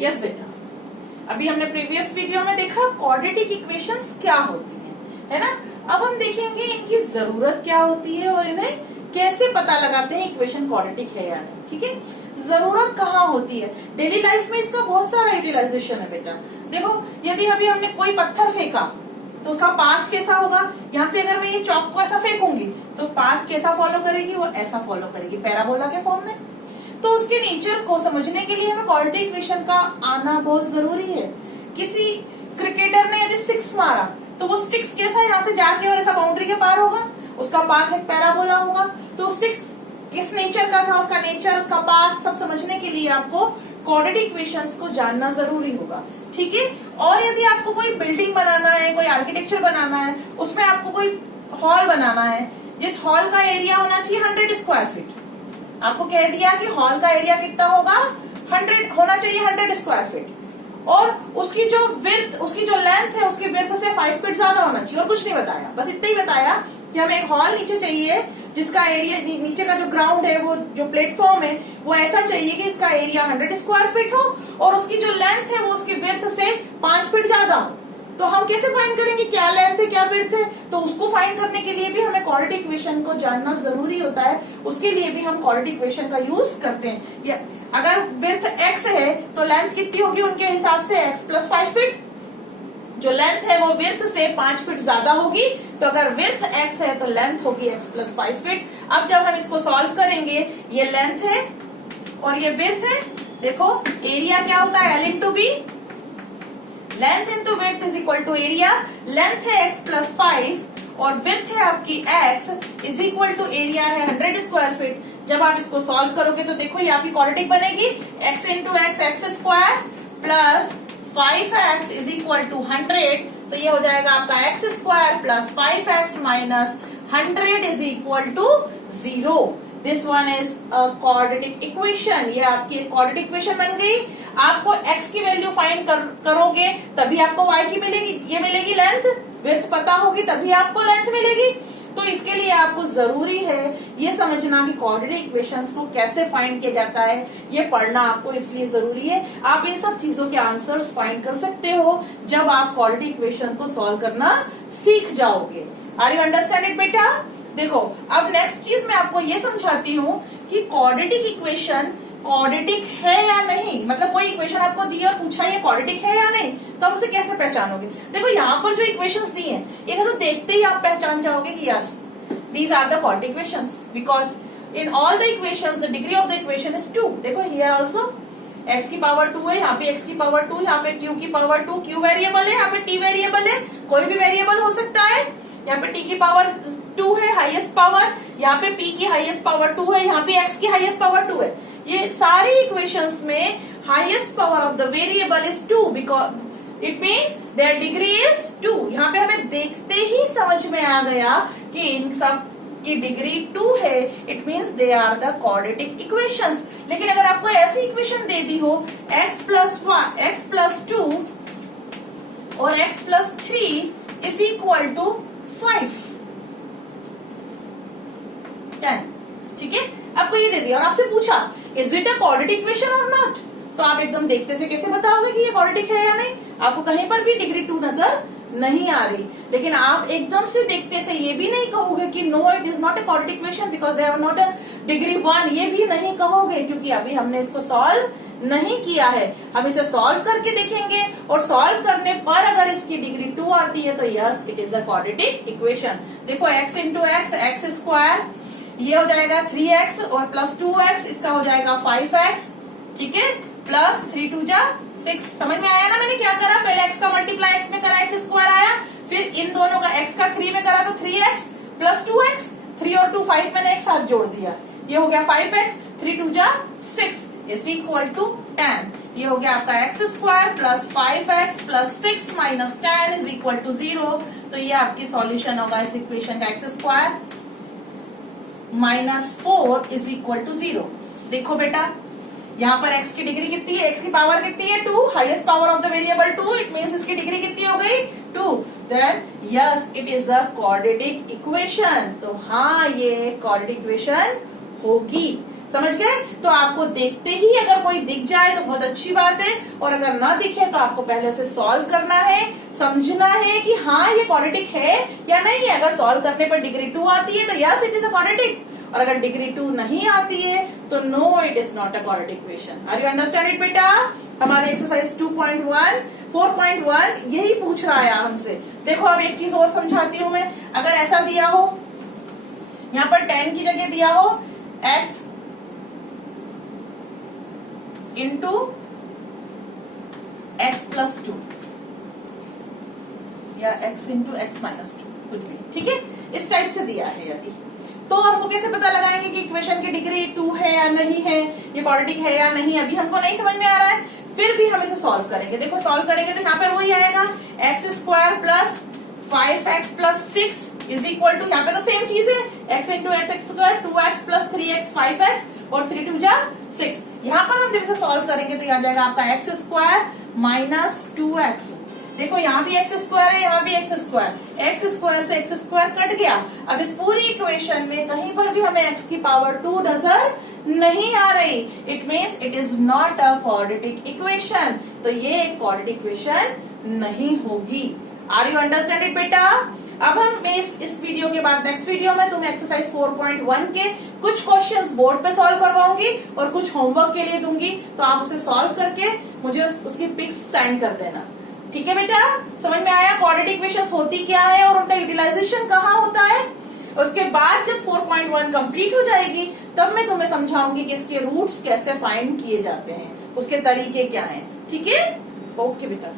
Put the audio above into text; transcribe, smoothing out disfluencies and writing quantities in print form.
Yes बेटा, अभी हमने प्रीवियस वीडियो में देखा क्वाड्रेटिक इक्वेशंस क्या होती है ना। अब हम देखेंगे इनकी जरूरत क्या होती है और इन्हें कैसे पता लगाते हैं इक्वेशन क्वाड्रेटिक है या नहीं। ठीक है, जरूरत कहाँ होती है? डेली लाइफ में इसका बहुत सारा यूटिलाइजेशन है बेटा। देखो, यदि अभी हमने कोई पत्थर फेंका तो उसका पाथ कैसा होगा? यहाँ से अगर मैं ये चॉक को ऐसा फेंकूंगी तो पाथ कैसा फॉलो करेगी? वो ऐसा फॉलो करेगी, पैराबोला के फॉर्म में। तो उसके नेचर को समझने के लिए हमें क्वाड्रेटिक इक्वेशन का आना बहुत जरूरी है। किसी क्रिकेटर ने यदि 6 मारा तो वो 6 कैसा यहाँ से जाके और ऐसा बाउंड्री के पार होगा, उसका पाथ एक पैराबोला होगा। तो 6 किस नेचर का था, उसका नेचर, उसका पाथ सब समझने के लिए आपको क्वाड्रेटिक इक्वेशंस को जानना जरूरी होगा। ठीक है, और यदि आपको कोई बिल्डिंग बनाना है, कोई आर्किटेक्चर बनाना है, उसमें आपको कोई हॉल बनाना है, जिस हॉल का एरिया होना चाहिए 100 स्क्वायर फीट, आपको कह दिया कि हॉल का एरिया कितना होगा, 100 होना चाहिए, 100 स्क्वायर फीट, और उसकी जो विड्थ, उसकी जो लेंथ है, उसकी विड्थ से 5 फीट ज्यादा होना चाहिए। और कुछ नहीं बताया, बस इतना ही बताया कि हमें एक हॉल नीचे चाहिए जिसका एरिया, नीचे का जो ग्राउंड है, वो जो प्लेटफॉर्म है, वो ऐसा चाहिए कि इसका एरिया 100 स्क्वायर फीट हो और उसकी जो लेंथ है वो उसकी विड्थ से 5 फीट ज्यादा हो। तो हम कैसे फाइंड करेंगे क्या लेंथ है क्या विड्थ है? तो उसको फाइंड करने के लिए भी हमें क्वाड्रेटिक इक्वेशन को जानना जरूरी होता है। उसके लिए भी हम क्वाड्रेटिक इक्वेशन का यूज करते हैं। या अगर विड्थ x है तो लेंथ कितनी होगी उनके हिसाब से? x plus 5 feet. जो लेंथ है वो विड्थ से 5 फीट ज्यादा होगी, तो अगर विड्थ x है तो लेंथ होगी x प्लस 5 फीट। अब जब हम इसको सॉल्व करेंगे, ये लेंथ है और ये विड्थ है। देखो, एरिया क्या होता है? L into B, length into width is equal to area. Length है x प्लस 5 और विड्थ है आपकी x is equal to area है 100 स्क्वायर फीट। जब आप इसको सॉल्व करोगे तो देखो ये आपकी क्वाड्रेटिक बनेगी, x into x square plus 5x is equal to 100। तो ये हो जाएगा आपका x square plus 5x minus 100 is equal to 0। This one is a quadratic equation. ये आपकी क्वाड्रेटिक इक्वेशन बन गई। आपको x की वैल्यू फाइंड करोगे तभी आपको y की मिलेगी, ये मिलेगी लेंथ। विड्थ पता होगी तभी आपको लेंथ मिलेगी। तो इसके लिए आपको जरूरी है ये समझना कि क्वाड्रेटिक इक्वेशंस को कैसे फाइंड किया जाता है, ये पढ़ना आपको इसलिए जरूरी है। आप इन सब चीजों के आंसर्स फाइंड कर सकते हो जब आप क्वाड्रेटिक इक्वेशन को सॉल्व करना सीख जाओगे। आर यू अंडरस्टैंड इट बेटा? देखो, अब नेक्स्ट चीज मैं आपको ये समझाती हूँ कि क्वाड्रेटिक इक्वेशन क्वाड्रेटिक है या नहीं। मतलब कोई इक्वेशन आपको दी और पूछा ये क्वाड्रेटिक है या नहीं, तो आप उसे कैसे पहचानोगे? देखो, यहाँ पर जो इक्वेशंस दी हैं, इन्हें तो देखते ही आप पहचान जाओगे कि yes, these are the quadratic equations, because in all the equations the degree of the equation is 2। देखो, हियर आल्सो x की पावर 2 है, यहाँ पे x की पावर 2, यहाँ पे q की पावर 2, q वेरिएबल है, यहाँ पे t वेरिएबल है, कोई भी वेरिएबल हो सकता है। यहाँ पे t की पावर 2 है, हाईएस्ट पावर, यहाँ पे p की हाईएस्ट पावर 2 है, यहाँ पे x की हाईएस्ट पावर 2 है। ये सारी इक्वेशंस में highest power of the variable is 2 because it means there degree is 2। यहाँ पे हमें देखते ही समझ में आ गया कि इन सब की डिग्री 2 है, it means they are the quadratic equations. लेकिन अगर आपको ऐसी इक्वेशन दे दी हो x प्लस 2 और x plus 3 is equal to 5, 10, ठीक है, आपको ये दे दिया और आपसे पूछा is it a quadratic equation और नॉट, तो आप एकदम देखते से कैसे बताओगे कि ये क्वाड्रेटिक है या नहीं? आपको कहीं पर भी डिग्री 2 नजर नहीं आ रही। लेकिन आप एकदम से देखते से ये भी नहीं कहोगे कि no it is not a quadratic equation because they are not a degree 1, ये भी नहीं कहोगे क्योंकि अभी हमने इसको सॉल्व नहीं किया है। हम इसे सॉल्व करके देखेंगे और सॉल्व करने पर अगर इसकी डिग्री 2 आती है तो yes, it is a quadratic equation. देखो, x इंटू एक्स स्क्वायर, ये हो जाएगा 3x और प्लस 2x, इसका हो जाएगा 5x, ठीक है, प्लस 3 2 जा 6। समझ में आया ना मैंने क्या करा? पहले x का मल्टीप्लाई x में करा, x स्क्वायर आया, फिर इन दोनों का x का 3 में करा तो 3x प्लस 2x, 3 और 2 5 मैंने एक साथ जोड़ दिया, ये हो गया 5x, 3 2 जा 6 इज इक्वल टू 10। ये हो गया आपका x square plus 5x plus 6 minus 10 is equal to 0। तो ये आपकी सॉल्यूशन होगा इस इक्वेशन का, x square minus 4 is equal to 0। देखो बेटा, यहाँ पर x की डिग्री कितनी है? x की पावर कितनी है? 2, highest power of the variable 2, it means इसकी डिग्री कितनी हो गई? 2। Then yes, it is a quadratic equation. तो हाँ, ये क्वाड्रेटिक इक्वेशन होगी। समझ गए? तो आपको देखते ही अगर कोई दिख जाए तो बहुत अच्छी बात है, और अगर ना दिखे तो आपको पहले उसे सॉल्व करना है, समझना है कि हाँ ये क्वाड्रेटिक है या नहीं है। अगर सॉल्व करने पर डिग्री 2 आती है तो yes it is a quadratic, और अगर डिग्री 2 नहीं आती है तो no it is not a quadratic equation. Are you understand it बेटा? हमारे एक्सरसाइज 2.1 4.1 यही पूछ रहा है हमसे। देखो अब एक चीज और समझाती हूँ मैं। अगर ऐसा दिया हो, यहाँ पर 10 की जगह दिया हो x इंटू एक्स प्लस 2 या x इंटू एक्स माइनस 2, कुछ भी, ठीक है, इस टाइप से दिया है यदि, तो हमको कैसे पता लगाएंगे कि इक्वेशन की डिग्री 2 है या नहीं है, ये क्वाड्रेटिक है या नहीं? अभी हमको नहीं समझ में आ रहा है, फिर भी हम इसे सॉल्व करेंगे। देखो सॉल्व करेंगे तो यहाँ पर वही आएगा, x square plus 5x plus 6 is equal to, यहाँ पे तो सेम चीज है, x into x square 2x plus 3x 5x और 3 2 जा 6। यहाँ पर हम जब इसे सॉल्व करेंगे तो आ जाएगा आपका एक्स स्क्वायर माइनस 2x। देखो यहाँ भी एक्स स्क्वायर है, यहाँ भी एक्स स्क्वायर, एक्स स्क्वायर से एक्स स्क्वायर कट गया। अब इस पूरी इक्वेशन में कहीं पर भी हमें एक्स की पावर 2 नजर नहीं आ रही, it means it is not a quadratic equation. तो ये एक क्वाड्रेटिक इक्वेशन नहीं होगी। आर यू अंडरस्टैंड इट बेटा? अब हम इस वीडियो के बाद नेक्स्ट वीडियो में तुम्हें एक्सरसाइज 4.1 के कुछ क्वेश्चंस बोर्ड पे सॉल्व करवाऊंगी और कुछ होमवर्क के लिए दूंगी, तो आप उसे सॉल्व करके मुझे उसकी पिक्स सेंड कर देना। ठीक है बेटा? समझ में आया क्वाड्रेटिक इक्वेशंस होती क्या है और उनका यूटिलाइजेशन कहाँ होता है? उसके बाद जब 4.1 कंप्लीट हो जाएगी तब मैं तुम्हें समझाऊंगी कि इसके रूट्स कैसे फाइंड किए जाते हैं, उसके तरीके क्या हैं। ठीक है? ओके बेटा।